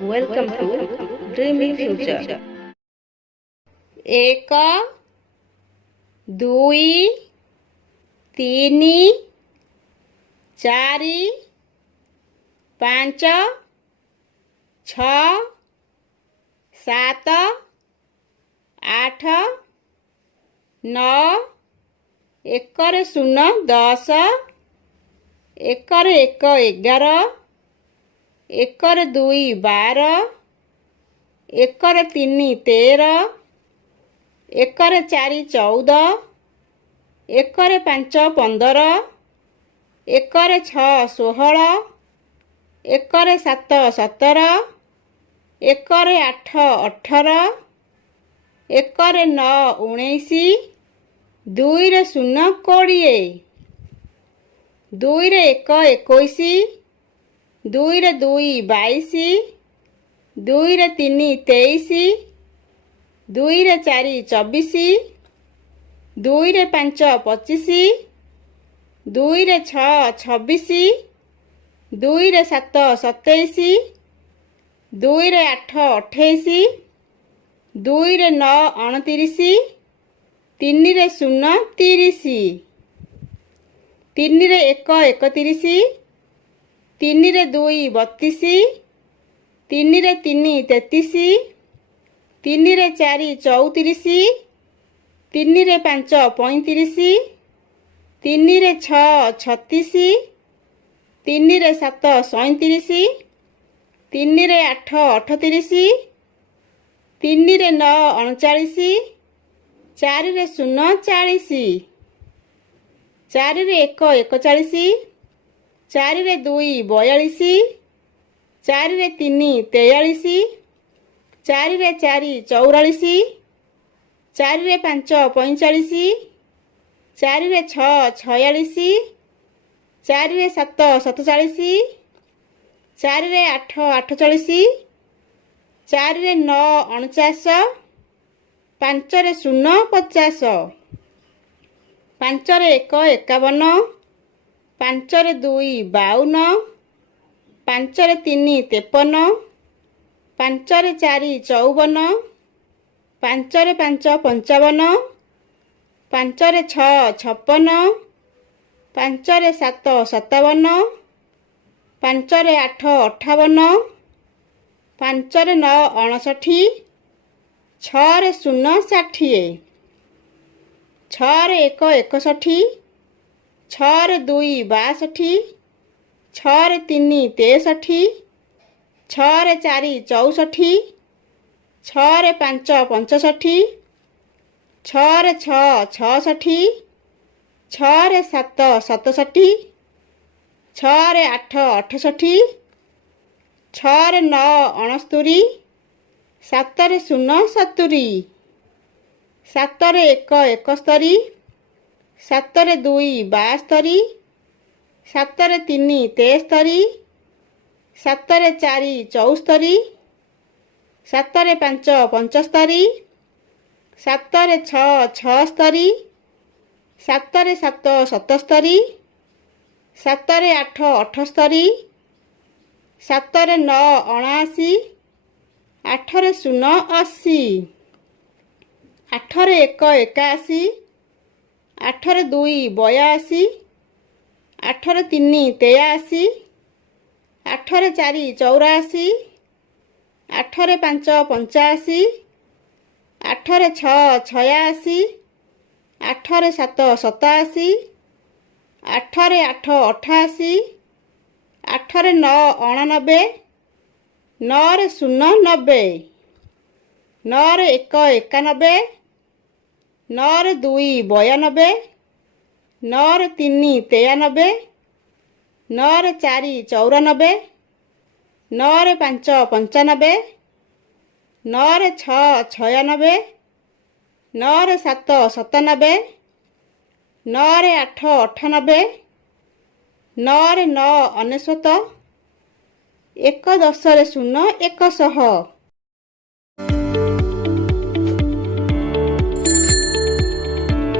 Welcome to Dreamy Future. 1 2 3 4 5 6 7 8 9 ଏକରେ 0 10 ଏକରେ 1 11 ଏକରେ 2 12 ଏକରେ 3 13 ଏକରେ 4 14 ଏକରେ 5 15 ଏକରେ 6 16 ଏକରେ 7 17 ଏକରେ 8 18 ଏକରେ 9 19 2ରେ 0 20 2ରେ 1 21 2ରେ 2 22 2ରେ 3 23 2ରେ 4 24 2ରେ 5 25 2ରେ 6 26 2ରେ 7 27 2ରେ 8 28 2ରେ 9 29 3ରେ 0 30 3ରେ 1 31 3ରେ 2 32 3ରେ 3 33 3ରେ 4 34 3ରେ 5 35 3ରେ 6 36 3ରେ 7 37 3ରେ 8 38 3ରେ 9 39 4ରେ 0 40 4ରେ 1 41 4ରେ 2 42 4ରେ 3 43 4ରେ 4 44 4ରେ 5 45 4ରେ 6 46 4ରେ 7 47 4ରେ 8 48 4ରେ 9 49 5ରେ 0 50 5ରେ 1 51 5ରେ 2 52 5ରେ 3 53 5ରେ 4 54 5ରେ 5 55 5ରେ 6 56 5ରେ 7 57 5ରେ 8 58 5ରେ 9 59 6ରେ 0 60 6ରେ 1 61 6ରେ 2 62 6ରେ 3 63 6ରେ 4 64 6ରେ 5 65 6ରେ 6 66 6ରେ 7 67 6ରେ 8 68 6ରେ 9 69 7ରେ 0 70 7ରେ 1 71 7ରେ 2 72 7ରେ 3 73 7ରେ 4 74 7ରେ 5 75 7ରେ 6 76 7ରେ 7 77 7ରେ 8 78 7ରେ 9 79 8ରେ 0 80 8ରେ 1 81 8ରେ 2 82 8ରେ 3 83 8ରେ 4 84 8ରେ 5 85 8ରେ 6 86 8ରେ 7 87 8ରେ 8 88 8ରେ 9 89 9ରେ 0 90 9ରେ 1 91 9ରେ 2 92 9ରେ 3 93 9ରେ 4 94 9ରେ 5 95 9ରେ 6 96 9ରେ 7 97 9ରେ 8 98 9ରେ 9 ଅନେଶ୍ୱତ 1 10ରେ 0 100